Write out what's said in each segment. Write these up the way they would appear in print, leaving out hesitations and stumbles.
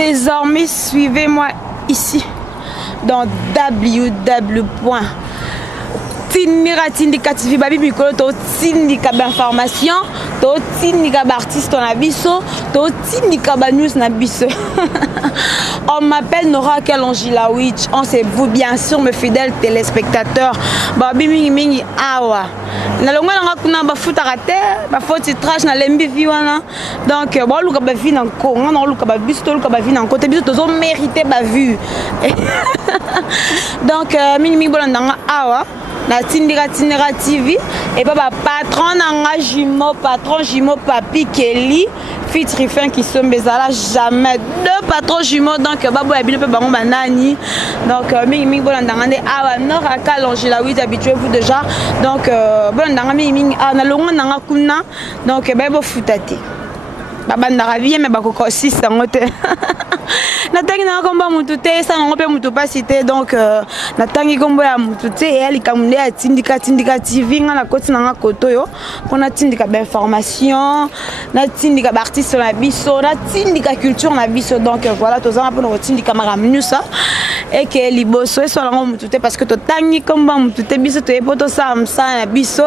Désormais, suivez-moi ici dans www.tindika TV babi mikolo to tindika d'information to tindika d'artiste na biso to tindika ba news na biso. On m'appelle Nora Kalonji-Lawitch. On sait vous bien sûr mes fidèles téléspectateurs. Babi mingi mingi awa. Na longa nga kuna ba futa raté, ba foti trash na lembi viwana. Donc ba luka ba vi na ko, nga luka ba biso to luka ba vi na côté biso to zo mériter ba vue. Donc mingi mingi bolanda awa. Na Tindika TV et pas patron nanga jumeau papi Kelly fit Rifin qui sont bezala jamais deux patrons jumeaux donc babo ya bino pe bango banani donc mingi bolanda ngande awa Nora Kalonji-Lawitch habituez-vous déjà donc bolanda mingi na longo nanga kuna donc babo futate babanda ravie mais bakoko 6 sangote natangi na komba mutu te sa ngo pe mutu pasite donc natangi kombo ya mutu te et ali kamunde ya Tindika TV nga na koti na nga koto yo pona tindika ba information na tindika ba artiste na biso na tindika culture na biso donc voilà tozanga pona tindika makamnusa et que liboso so la mutu te parce que to tangi komba mutu te biso to epoto sa msa na biso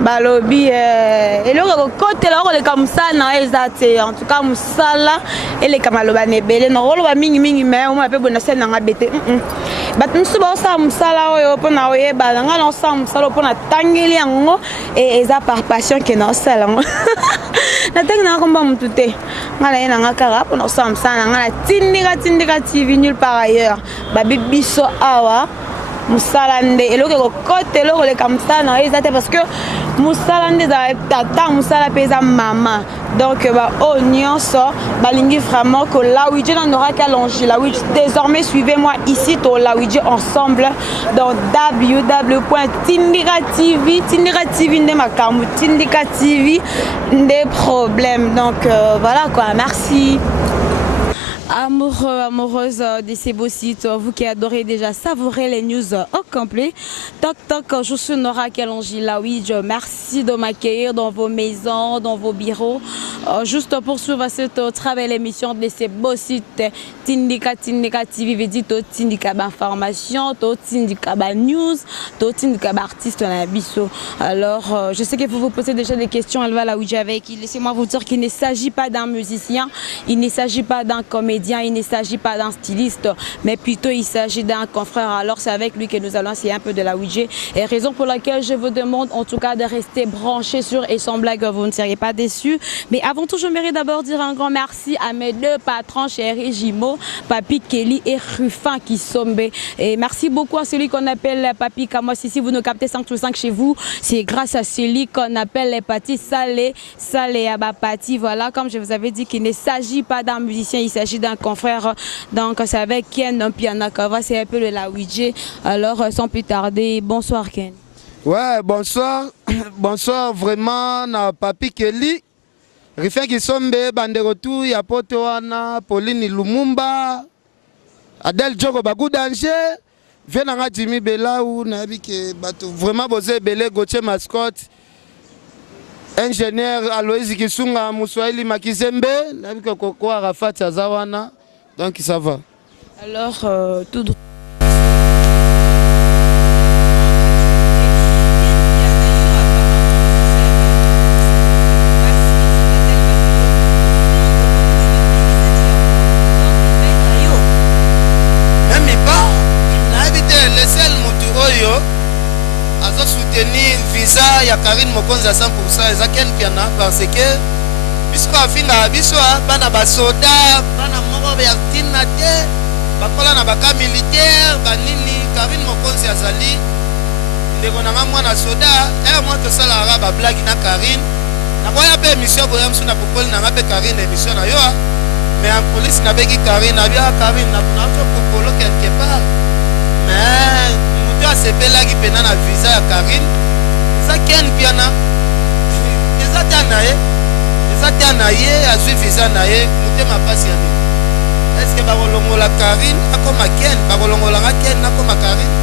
balobi et le kote la ko le kamsa na ezate en tout cas musala et les kamaloba nebele na rolo mingi mais on m'appelle bona scène nga bete bat nsu ba sa musala oyo pona oye ba nga na sa musala pona tangeli yango et eza par passion que na sala ngo na tangi na komba mutu te ngala ena nga kara pona sa musala nga Tindika TV nulle part ailleurs ba biso awa musalande eloko ko kote eloko le comme ça na ezate parce que musalande za tata musala pesa mama donc ba oignon so balingi vraiment que Lawitch na Nora Kalonji-Lawitch désormais suivez-moi ici to Lawitch ensemble dans www.tindika TV nde makamu Tindika TV des problèmes donc voilà quoi merci. Amoureux, amoureuse de ces beaux sites, vous qui adorez déjà savourer les news au complet. Toc, je suis Nora Kalonji-Lawitch. Merci de m'accueillir dans vos maisons, dans vos bureaux. Juste pour suivre cette très belle émission de ces beaux sites. Tindika TV, veut dire Tindika information, Tindika news, Tindika artiste na biso. Alors, je sais que vous vous posez déjà des questions, elle va Lawitch avec. Laissez-moi vous dire qu'il ne s'agit pas d'un musicien, il ne s'agit pas d'un comédien. Il ne s'agit pas d'un styliste, mais plutôt il s'agit d'un confrère. Alors c'est avec lui que nous allons essayer un peu de Lawitch. Et raison pour laquelle je vous demande en tout cas de rester branchés sur et sans blague, vous ne seriez pas déçus. Mais avant tout, je mérite d'abord dire un grand merci à mes deux patrons chéris Jimo, Papi Kelly et Rufin qui sombe. Et merci beaucoup à celui qu'on appelle Papi Kamos. Si vous nous captez 5/5 chez vous, c'est grâce à celui qu'on appelle les Pati Salé Abapati. Voilà, comme je vous avais dit qu'il ne s'agit pas d'un musicien, il s'agit d'un confrère, donc c'est avec Ken Pianakava, c'est un peu le Lawitch. Alors sans plus tarder, bonsoir Ken. Ouais, bonsoir, bonsoir vraiment na Papi Kelly. Rifin qui sombe banderotu ya Potoana, Pauline Lumumba, Adel Djogo Bagou Danger, Venanga Jimmy Belaou, Nabike Bato, vraiment bosé Belé Gauthier Mascotte. Ingénieur Aloïs Kisunga Moussoaili Makizembe, Nabika Koko Arafat Azawana, donc ça va. Alors, tout soutenir visa ya Karine Mokonzi à 100% Ezaken Piana parce que biso afinga biso bana basoda bana moko ya tinate bakola na baka militaire banini Karine Mokonzi azali ndeko na mwana soda moi to sala ra ba blague na Karine na koya pe émission boya msu na popoli na ngape Karine émission na yo mais en police na beki Karine na bia Karine na to popolo quelque part mais c'est belagi pena na visa ya Karine ça ken piana ezata naye azui visa naye mutema pasi ya nini est-ce que bakolongola Karine akoma ken bakolongola ken nakoma Karine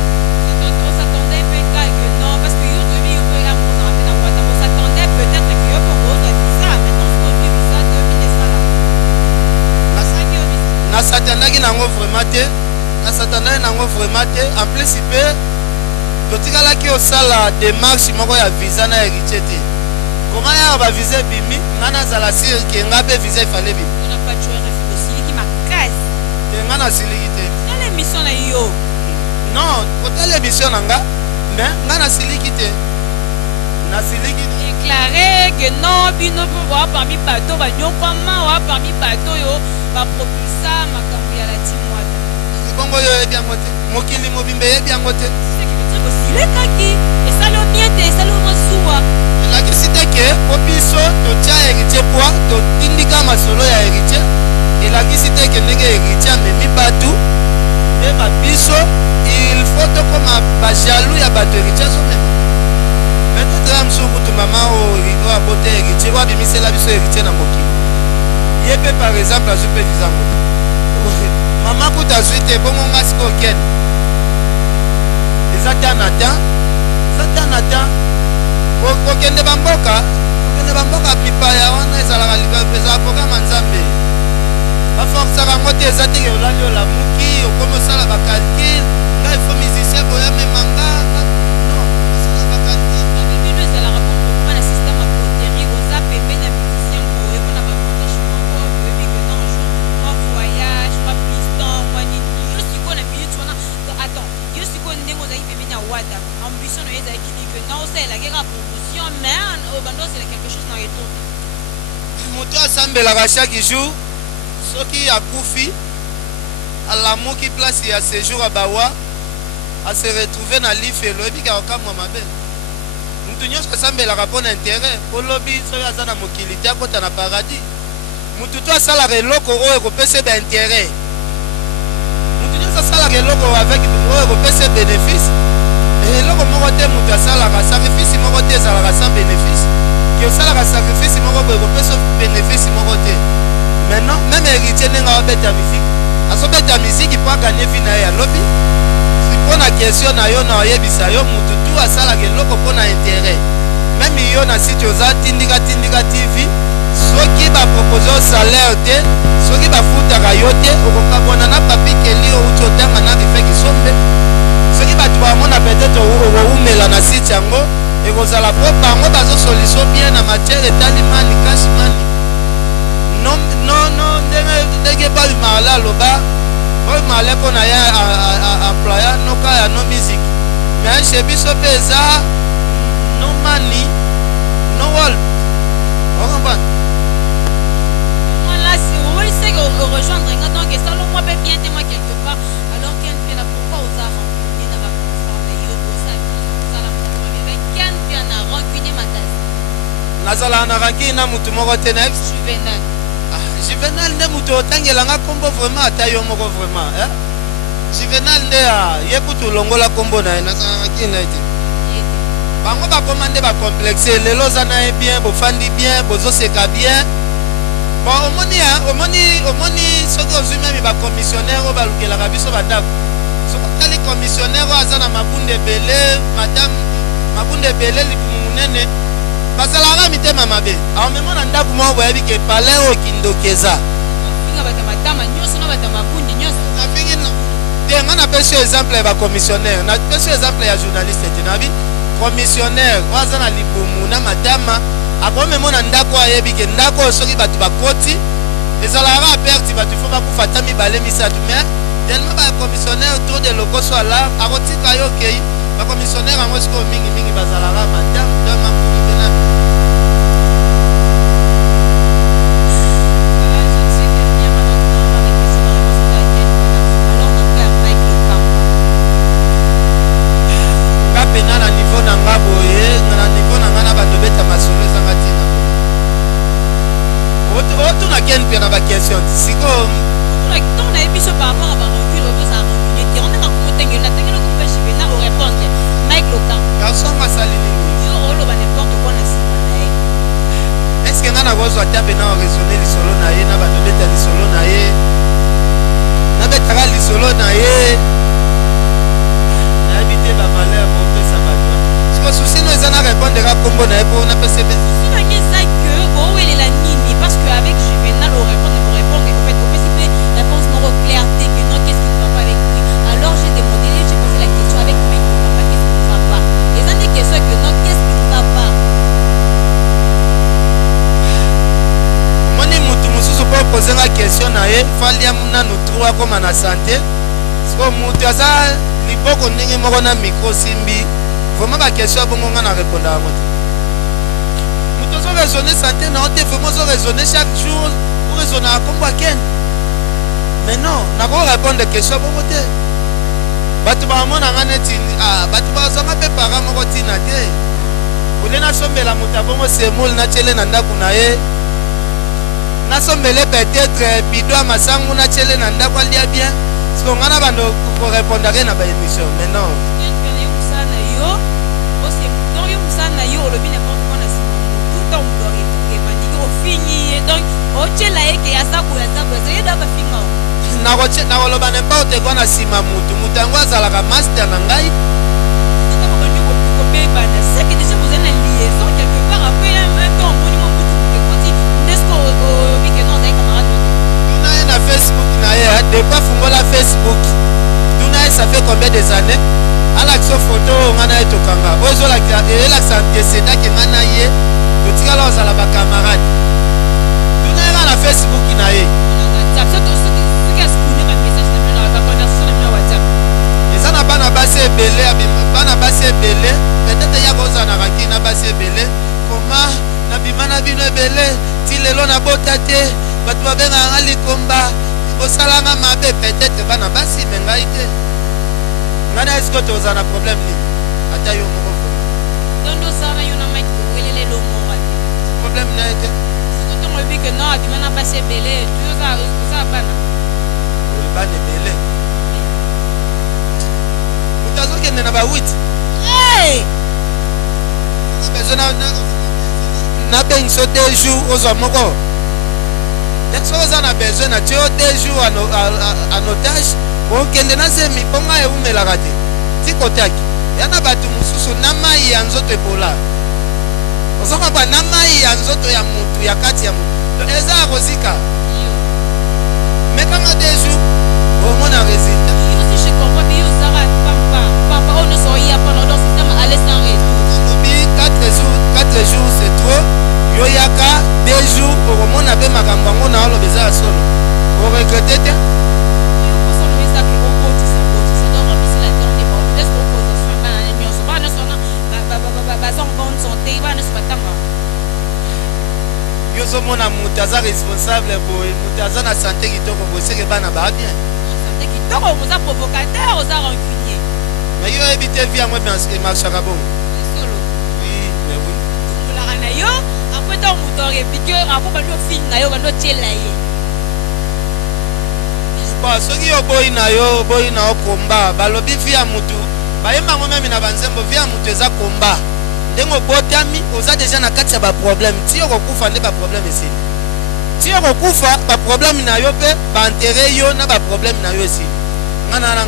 on s'attendait peut-être que non parce que yo devi yo peut on s'attendait peut-être que yo pour ça maintenant ce qu'on vit ça devine ça là na na satandaki nango vraiment te na satandaki nango vraiment te en plus pe totikalaki osala démarche moko ya visa na héritier te koma ya ba visa bimi nga nazala sire ke nga mpe visa efale bimi nga nasiliki te non kotala émission na nga mais nga nasiliki te nasiliki déclaré que non bino po wa parmi bateau ba nyokoma wa parmi bateau yo ba propulsa makambo ya la timwata bongo yo bien ngote mokili mobimbe ye bien ngote c'est qui veut dire aussi le kaki et ça le bien te ça le mosuwa la kisite ke popiso to tia héritier poa to tindika masolo ya héritier et la kisite ke ndenge héritier memi batu et ba biso il faut to comme ba jaloux ya bato héritier so même peut-être am so kutu mama o rigo abote héritier wa bimisela biso héritier na mokili yebe par exemple azu pe dizango mama kuta zuite bongo ngasi ko ken ezata nata ko kende bamboka mipaya wana ezalaka eza programe nzambe baforcaka ngo te eza teke olali olamuki okomi osala bacalcule nga ifo musicien boya memanga non osala bacalcule bino ezalaka mpo na système ya poterie oza pembeni ya musicien boye mpona baprotachement oyo oyebi ke non mwa voyage mwa piston mwa nini yo sikoyo na minute wana attends yo sikoyo ndenge ozalaki pembeni ya wada ambition na yo ezalaki nike non osalelaki kaka promotion mais obanda osala quelque chose na retour moto asambelaka chaque jour soki akufi alamuki place ya séjour ya bawa ase retrouve na lifelo ebika okamwa mabe mutu nyonso asambelaka mpo na intérêt olobi soki aza na mokili te akota na paradis mutu to asalaka eloko oyo ekopesa ba intérêt mutu nyonso asalaka eloko avec oyo ekopesa bénéfice eloko moko te mutu asalaka sacrifice moko te ezalaka sans bénéfice ke osalaka sacrifice moko boye ekopesa bénéfice moko te maintenant même héritier ndenge abeta musique azobeta musique mpo aganye vi na ye alobi mpo na question na yo na oyebisa yo mutu tu asalaka eloko mpo na intérêt même yo na site oza tindika tv soki bapropose o salaire te soki bafutaka yo te okokabwana na papi keli outi otanga na rifeki sombe soki bato bamona peut-être okoumela na site yango ekozala mpo bango bazosoliso bien na matière etali mani kasi mani non ndenge babimaka la aloba babimaka le mpo na ye employa noka ya no musique mais chez biso mpe eza no mani no wol okompane là oui c'est que rejoindre nga donc ça le moi bien te moi quelque part alors qu'elle fait la pourquoi aux arts il n'a pas ça yo ça la mais qu'elle fait na rancune mataz nazala na rancune na mutu moko te na Juvenal Juvenal nde mutu otangelanga kombo vraiment ata yo moko vraiment Juvenal nde ye kutu longola kombo na ye nazalaki na ete bango bakomande bacomplexe lelo oza na ye bien bofandi bien bozoseka bien bon omoni soki ozwi memi bacommissionnaire oyo balukelaka biso bandako soki otali commissionnaire oyo aza na mabunda ebele madame mabunda ebele libumu monene bazalaka mitema mabe aomemo na ndako moko boyebi ke palin oyo kindoki eza nafingi te nga napesi yo exemple ya bacommissionnaire napesi yo exemple ya journaliste te nabi commissionnaire oyo aza na libumu na matama akomemo na ndako oyo ayebi ke ndako oyo soki bato bakoti ezalaka aperte bato ifo bakufa ata mibale misato mais tellement bacommissionnaire tour de lokoso ala akotika yo okei bacommissionnaire yango sikoyo mingimingi bazalaka madame domakumi pena pena na niveau na nga boye na niveau na nga na bato beta masolo ezanga ntina otuna ken mpe na baquestion sikoyo ntango nayebi biso par rapport à barecule okozala recule te ondenge akomotengeli natengeli okompe jivena orépondre mike lokan garçon asali nini yo oloba n'importe quoi na nsima na ye estce nga nakozwa ta mpe na oresone lisolo na ye na bato beta lisolo na ye nabetaka lisolo na ye nayebi te bavaleur bopesa bato siko susi no eza na répondre kombo na ye mpo napesa pe sinange eza ke owelela nini parce que avec juvenal orépondre en fait opesi mpe réponse moko la question na ye falia muna nous trois comme na santé so mutu aza liboko ndenge moko na micro simbi vraiment ba question bongo nga na répondre à moi mutu so raisonner santé na ote vraiment so raisonner chaque jour pour raisonner à komba ken mais non na ko répondre question bongo te batu ba mona nga neti batu ba so nga pe para moko tina te olena sombela mutu bongo semol na chele na ndaku na ye nasombele peut-être bido ya masangu na chele na ndako alia bien siko ngana bando korépondre na ba émission mais non nakoloba n'importe quoi na nsima mutu yango azalaka master na ngai Facebook na ye depuis fungola Facebook tuna ça fait combien des années alaxo photo ngana etokanga ozo la elaxa antecédent ke ngana ye totikala ozala ba camarade tuna ye na Facebook na ye eza na bana basi ebele peut-être ya koza na ranki na basi ebele koma na bimana bino ebele ti lelo na bota te bato babengaka likomba kosalanga mabe peut-être bana basi me ngai te ngana eske toza na problème nini ata yo moko problème na ete bana ebele moto azokende na ba 8 na bengiso 2 jours ozwa moko so oza na besoin na tio 2 jours en otage okende na zemi mpo ngai eumelaka te tikotaki ya na bato mosusu na mai ya nzoto ebola ozomaba na mai ya nzoto ya mutu ya kati ya mutu eza ya kozika mekanga 2 jours omona résultat obi 4 jours c'est trop yoyaka 2 jours okomona pe makambo yango na oloba eza ya solo oregrete te yo ozomona moto aza responsable boye moto aza na sante kitoko boseke bana baa bien mais yo oyebi te vi yango emarchaka bongo soki yo boyi na yo komba balobi vi ya mutu bayembango meme na banzembo vi ya mutu eza komba ndenge obotami oza deja na kati ya baproblème ti okokufa nde baproblème esili ti okokufa baproblème na yo mpe baintere yo na baproblème na yo esili ngana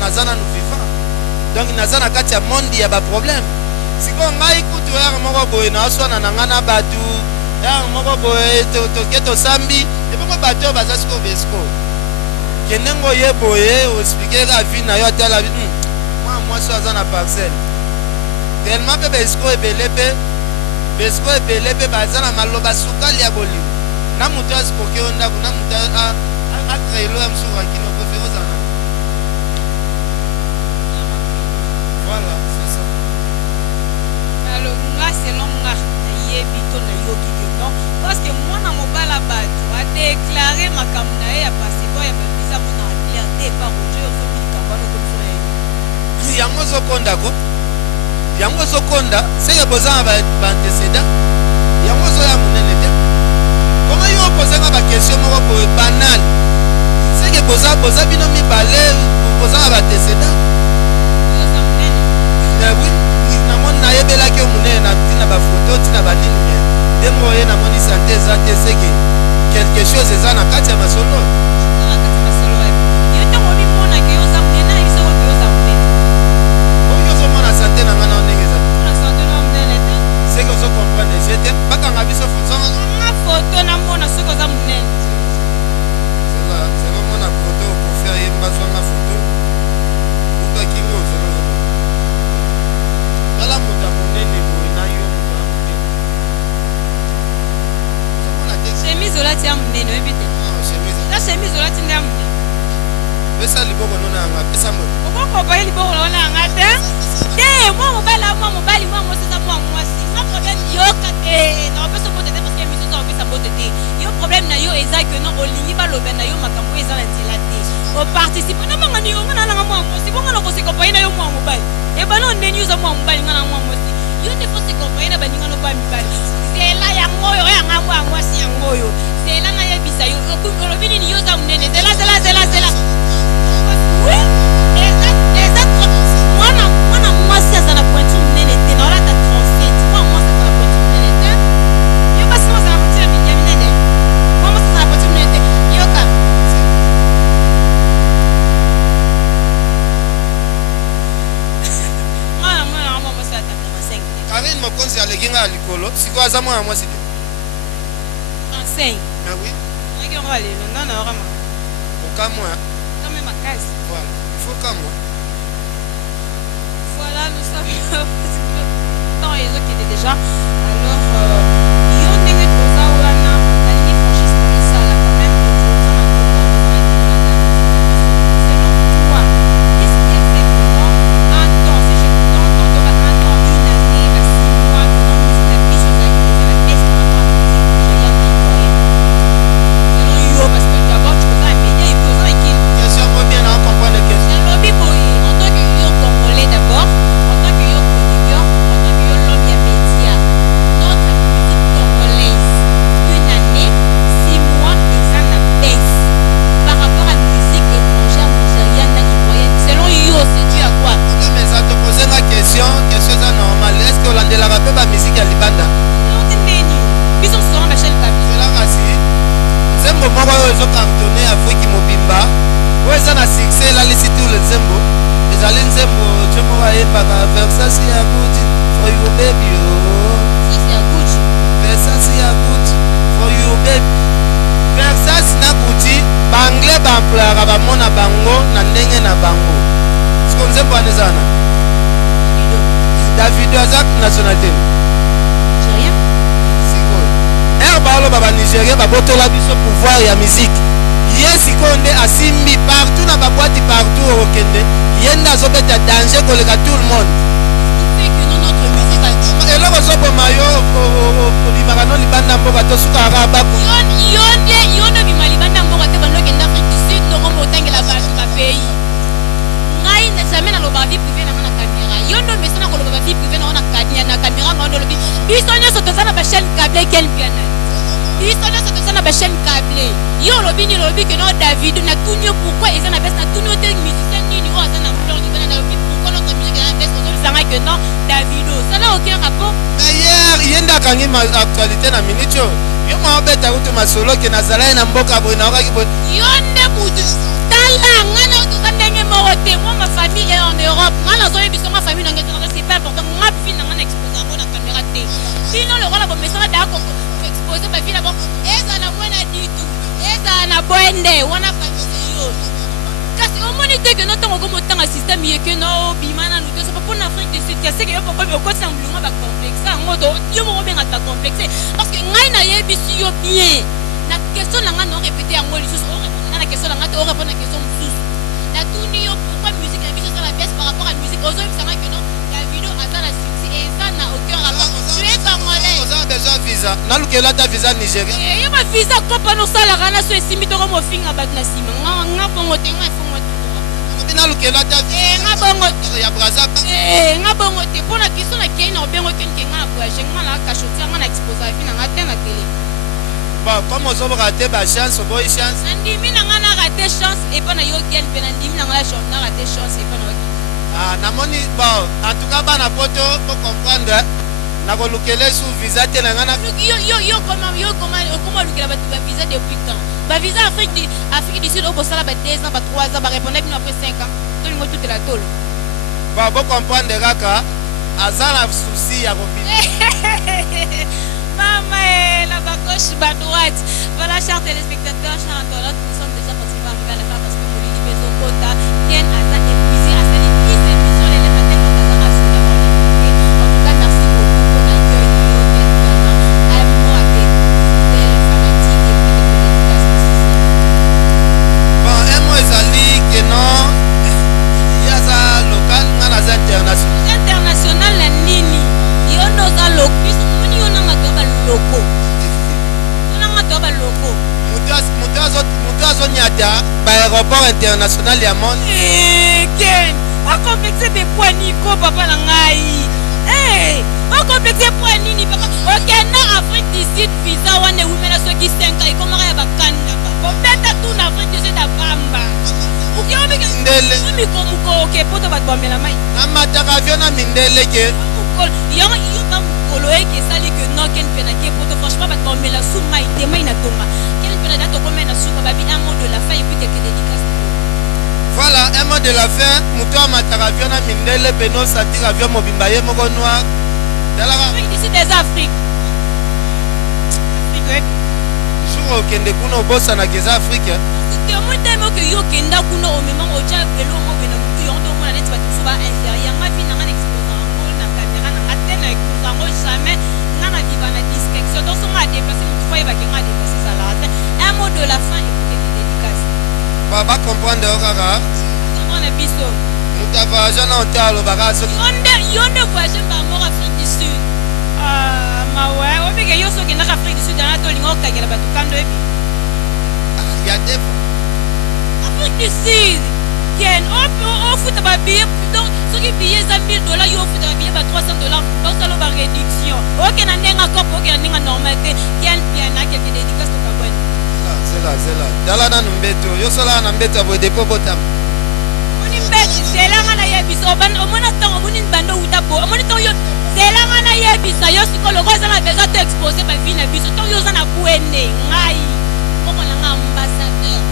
naza nanu vivant donc naza na kati ya monde ya baproblème sikoyo ngai kutu yaka moko boye naoswana na ngai na bato yaka moko boye toke tosambi ebongo bato oyo baza sikoyo besiko kendengo ye boye oexplike ka vi na yo atala mwa mwasi aza na parcelle tellement mpe besiko ebele mpe baza na maloba sukali ya bolingo na moto asikoke yo ndako na moto akreelo ya mosuku akino prefere ozala na voilà c'est ça nga selon nga nayebi to nayoki te non parce que mwana mobala bato adeklare makambo na ye ya passeport ya bavisa mona aclair te epa roger osomi likambo wana okomiso ya ye yango ozokonda seke boza na baantecédent yango ozoya monene te koma yo opozanga bakestion moko boye banal seke boza bino mibale boza na baantecédent oui namoni nayebelaki yo monene na ntina bafoto ntina banini me ndenge oye namoni sante eza te seke quelque chose eza na kati ya masolo oyo ozomona sante na ngai nao ndenge eza seke ozokomprendre je te bakanga biso foto namona soki oza monene zelomona foto okofere ye mbazwanga foto ukaki ngo tala moto ya monene boye na yo moto ya monene chemise ola olati ya monene oyebi te na chemise olati nde ya monene pesa liboko nona yanga pesa moto okokopaye liboko wana yanga te te mwa mobali mwa mobali mwa mwasi eza mwa mwasi nga problème yoka te nakopesa mbote te parce que miso eza kopesa mbote te yo problème na yo eza ke no olingi baloba na yo makambo oyo eza na nzela te oparticipe namanga ni onga nalanga mwa mwasi bonga na kosekompaye na yo mwa mobali ebana ondeni oza mwa mobali nga na mwa mwasi yo nde fo sekompaye na baninga no ba mibali zela yango oyo oyanga mwa mwasi yango oyo zela nayebisa yo olobi nini yo oza monene zela mwana mwasi aza na pointure monene te na olata 37 mwa mwasi aza na pointure monene te yo basi mwasi na pointure ya minene mwa mwasi aza na pointure monene te yoka mwana mwasi atata na 5 Karine mokonzi aleki nga ya likolo sikoyo aza mwana mwasi te 35 mais oui naki ongo balelo nana orama okamwa kame makasi voilà il faut kamwa voilà nous sommes temps ezokende déjà alors yo ndenge toza wana nalingi franchise komisala quand même toza na selon toi qu'est-ce qui a fait pendant un temps si je t'entends t'aura un an une année 6 mois pendant musique na biso eza la baisse par rapport à musique j'ai rien dit selon yo parce que d'abord tu oza na média et puis oza na kini question moi bien na comprendre question nalobi boye en tant que yo congolais d'abord en tant que yo chroniqueur en tant que yo l'homme ya média notre musique congolaise une année 6 mois eza na baisse par rapport à musique étrangère nigérienne na ivoirienne selon yo c'est dû à quoi mais ça te pose nga question eza normal est-ce que olandelaka mpe bamusike ya libanda non ndeni biso sosoma bachelle kabi ela kasi nzembo moko oyo ezokartone afriki mobimba oyo eza na succès elalisi tule nzembo ezali nzembo tio moko ayembaka versasi ya kuti for you baby ça c'est à Gucci versasi ya kuti for you baby versasi na kuti baanglais baemployaka bamona bango na ndenge na bango siko nzembo wana eza wana davido aza nationalité j'ai rien sikoyo ere baoloba banigérien babotola biso pouvoir ya musique ye sikoyo nde asimbi partout na babwati partout okende ye nde azobeta danger koleka tout le monde fait que non notre musique eloko ezoboma yo olimaka no libanda mboka tosukaka baku yo nde bima libanda mboka te bandokende afrique du sud nokombo otangela bapays ngai jamais naloba vie privé nanga na caméra yo ndo mesana koloba ba vie privé na caméra nga ndo lobi biso nyonso toza na bachaîne câblé quel piano biso nyonso toza na bachaîne câblé yo lobi ni lobi que no David na tunyo pourquoi eza na bese na tunyo te musicien nini o aza na fleur du bana na lobi pourquoi notre musique eza na bese ozo zanga que non Davido ça n'a aucun rapport mais hier ye nde akangi ma actualité na minute oyo yo mwa obeta kutu masolo ke nazalai na mboka boye naokaki boye yo nde mutu tala nga na toza ndenge moko te moi ma famille est en Europe nga nazoyebiso ma famille nange tonaka c'est pas important nga fi nanga na expose yango na caméra te sino lokolo bomesanga daa expose bafi nabo eza na mwana ditu eza na bwende wana famille yo kasi omoni te ke no ntango okomotanga système ye ke no bima nanu te sopa mpona Afrique du Sud kasi yo poko okotisa molunga bacomplexe yango to yo moko obengaka complexe parce que ngai nayebisi yo bien na question nanga na orépété yango lisusu orépondanga na question nanga te orépondre na question mosusu natuni yo pourquoi musique na biso eza la baisse par rapport à musique ozoyebisanga ke no Davido aza na succès eza na aucun rapport tu es congolais oza besoin visa nalukela ata visa nigérien yo ba visa kopa nosalaka na so esimbi toko mofinga bato na nsima nga bongo te nga efongo te nalukela ata nga bongo ya braza nga bongo te mpo na kiso na kei na obengo kenke nga na voyage nga na kachotia nga na expose avi na nga te na tele bon comme ozoboka te bachance oboyi chance nandimi na nga na rate chance epa na yo gen mpe nandimi na nga na rate chance epa na yo namoni bon en tout cas bana poto po comprendre nakolukele sous visa te na nga na yo okoma olukela bato bavisa depuis quand bavisa Afrique du Sud okosala ba 2 ans ba 3 ans barépondre bino après 5 ans tolingo tutela tolo bon po comprendre kaka aza na souci ya kopita Maman, la gauche, la droite. Voilà, chers téléspectateurs, chers internautes, nous sommes déjà pratiquement arrivés à la fin parce que pour les Bezo Kota viennent à ça épuisé, à ça épuisé l'émission, les matins quand on a reçu d'avoir écouté. En tout cas, merci beaucoup pour l'accueil de l'hôtel, vraiment, à moi, avec fidèles, fanatiques et international. International na nini? Yo noza lokis, muni yo nanga toba loko. Yo nanga toba loko. Mutuazo nyata ba aéroport international ya monde. Ken, on complexe des points Nico papa na ngai. On complexe points nini papa? OK, na Afrique du Sud visa wane wumela soki 5 ay komara ya bakanda ba. Kompeta tout na Afrique du Sud abamba. Ukiombe ndele. Muko OK poto ba bomela mai. Na mataka avion na mindele ke. Yo ba mukolo eke sali que non ken pena ke poto franchement ba bomela sous mai te mai na tonga. Ken pena dato komena sous ba bi un mot de la fin et puis quelques dédicaces. Voilà, un mot de la fin. Moutoua mataravion na mindele peno sentir avion mobimba ye moko noir. Afrique d'ici des Afriques. Afrique. Jour okende kuna obosa na geza Afrique. C'était au moins tellement que yo kenda kuna au moment où tu as vélo mo bena mutu yo ndo mona net ba tout ba inférieur ma vie na exposant en na caméra na tena exposant jamais na na vivre na discrétion donc on m'a déplacé mutu fois ba kenga déplacer ça là. Un mot de la fin et pour des dédicaces. Baba comprendre okara. On a biso. Mutava jana ontalo baka so. Yonde voyage par mort Afrique du Sud. Ma ouais, on fait que yo so kenda Afrique du Sud na to lingo ka kela batu kando ebi. Ya des Afrique du Sud. Ken on fout ba billet donc ceux qui billet $1000 yo fout ba billet ba $300 donc ça lo ba réduction. OK na nenga cop OK na nenga normalité. Ken bien na quelques dédicaces to kabwen. C'est là. Dala na mbeto. Yo sola na mbeto abo depo botam. Oni mbeti zelanga na yebiso ban omona tango moni bando utabo. Omoni tango yo zelanga na yebisa yo sikolo koza na besoin de exposer ba vie na biso. Tango yo za na kuende ngai. Komo na nga ambassadeur.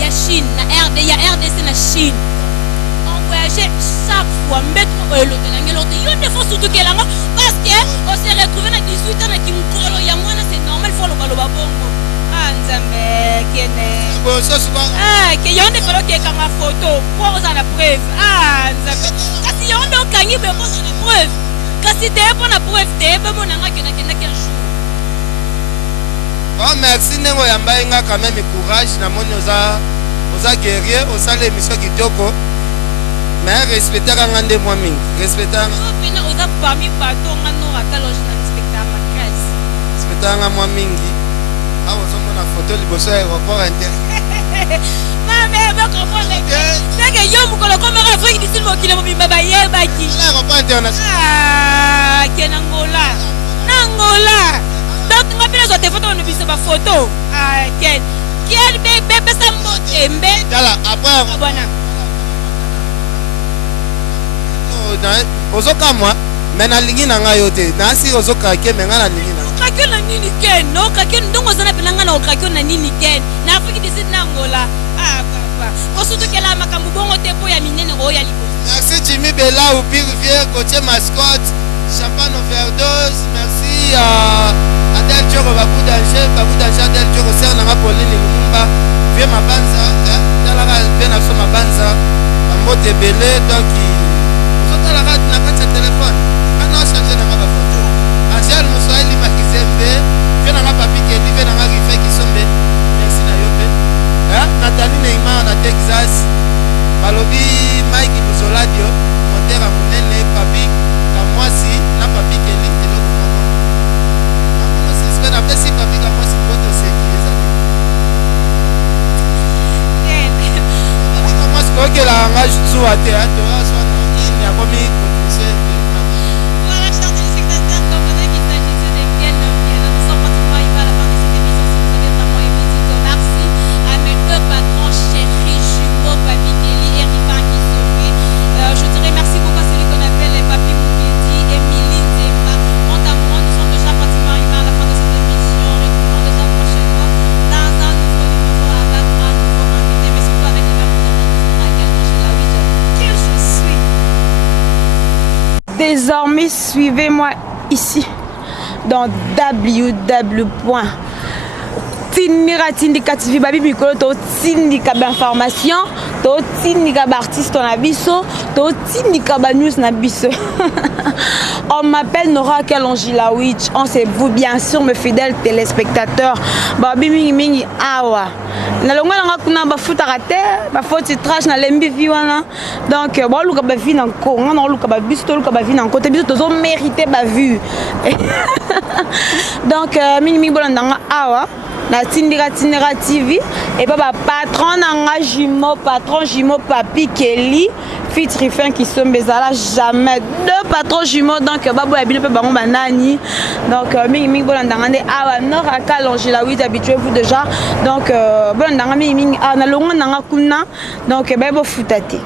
Ya Chine na RD ya RDC na Chine. On voyageait chaque fois mettre l'hôtel na l'hôtel. Yo ne faut surtout que là parce que on s'est retrouvé na 18 ans na kimkolo ya mwana c'est normal faut lo baloba bongo. Nzambe kene. Bon ça souvent. Que yonde falo ke kanga photo pour ça la preuve. Nzambe. Kasi yonde okangi be pour la preuve. Kasi te pour la preuve te be monanga kena kena quel jour. Oh merci nengo yamba inga quand même courage na moni oza guerrier osa l'émission kitoko. Mais respecter ngande moi mingi. Respecter. Pena oza parmi bato ngano ataloge na respecter ma classe. Respecter moi mingi. Ah ozomona photo liboso ya aéroport inter. Mame ba comprendre. C'est que yo mukolo comme Afrique du Sud mokile mobimba ba yebaki. L'aéroport international. Kenangola. Nangola. Donc ngapela zo te photo no biso ba photo. Ken. Ken bebe sa motembe. Dala après Bwana. Ozoka moi mais na lingi na nga yo te. Na si ozoka ke me nga na lingi na. Okakyo na nini Ken? No kakyo ndongo zana pelanga na okakyo na nini Ken? Na Afrique du Sud na Angola. Papa. Osutu kela makambu bongo te po ya minene o ya libo. Merci Jimmy Bella ou Pire Rivière, côté mascotte, champagne overdose. Merci à Del Dioro, Babou Danger, Del Dioro, Serna Pauline Lumumba, Vieux Mabanza, Talara, Bien Abso Mabanza, Ambote Belé, donc vous êtes à la radio, n'a pas de téléphone. Maintenant, changé dans ma photo. Angèle Moussaïli Makizembe, Vieux Nanga Papi Kelly, Vieux Nanga Rifé Kisombe, merci Nayope. Nathalie Neymar, na Texas. Balobi Mike Luzoladio, monteur à Mounene, Papi, Kamwasi, na Papi Kelly, et l'autre maman. Maman, c'est ce qu'on appelle si Papi Kamwasi, votre c'est qui les amis. Papi Kamwasi, quoi que la rage sous à terre, tu vois, soit il y a comme il contribué. Voilà, chers téléspectateurs, comprenez qu'il s'agissait de Ken Bien. Nous sommes pratiquement arrivés à la fin de cette émission. Si vous avez vraiment aimé, dites merci à mes deux patrons chéris, jumeaux, Papi Kelly et Rivan qui sauvaient. Je dirais merci beaucoup à celui qu'on appelle Papi Moukedi, Émilie Zemba. Quant à moi, nous sommes déjà pratiquement arrivés à la fin de cette émission. Retrouvons déjà prochainement dans un nouveau numéro avec un nouveau invité, mais surtout avec les partenaires également chez la Ouija. Qui je suis. Désormais, suivez-moi ici dans www.tindika TV babi mikolo to tindika d'information to tindika artiste na biso totindika ba news na biso. On m'appelle Nora Kalonjilawich. On c'est vous bien sûr mes fidèles téléspectateurs. Babi mingi mingi awa. Na longa nga kuna ba futaka te, ba foti trash na lembi vi wana. Donc ba luka ba vi na ko, nga luka ba biso luka ba vi na ko, te biso tozo mériter ba vue. Donc mingi mingi bolanda nga awa. Na Tindika TV et papa patron nanga jumeau papi Kelly fit Rifin qui sont bezala jamais deux patrons jumeaux donc babo ya bino pe bango banani donc mingi bolandanga nde awa Nora Kalonjilawich habituez-vous déjà donc bolandanga mingi na longo nanga kuna donc babo futati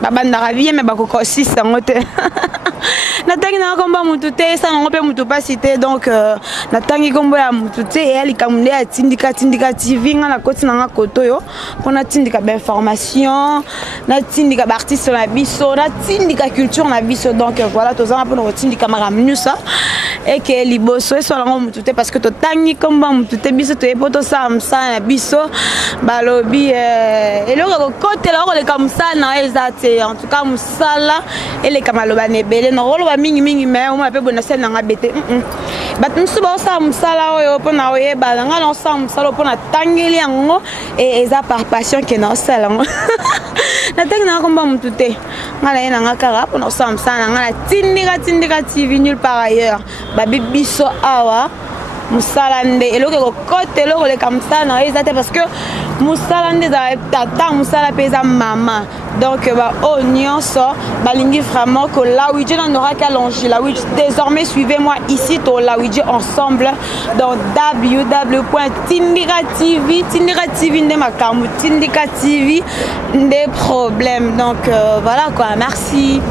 babandaka vie mais bakoko 6 sango te natangi na komba mutu te ça ngo pe mutu pas cité donc natangi kombo ya mutu te et ali kamunde ya Tindika TV nga na koti na koto yo pona tindika ba information na tindika ba artiste na biso na tindika culture na biso donc voilà tozanga pona tindika maramnu ça et que liboso so lango mutu te parce que to tangi komba mutu te biso to epoto sa msa na biso balobi eloko kote la ko le kamsa na ezate en tout cas musala et les kamaloba nebele no rolo ba mingi mais on appelle bona scène nga bete bat musu ba sa musala oyo pona oyeba nga na sa musala pona tangeli yango et eza par passion que na sala ngo na tangi na komba mutu te ngala ena nga kara pona sa musala nga Tindika TV nulle part ailleurs ba bibiso awa musalande eloko ko kote eloko le kamsa na ezate parce que musalande za tata musala pesa mama donc ba oh nyonso balingi vraiment que Lawidji na Nora Kalonjilawich désormais suivez-moi ici to Lawidji ensemble dans www.Tindika TV nde makambo Tindika TV des problèmes donc voilà quoi merci.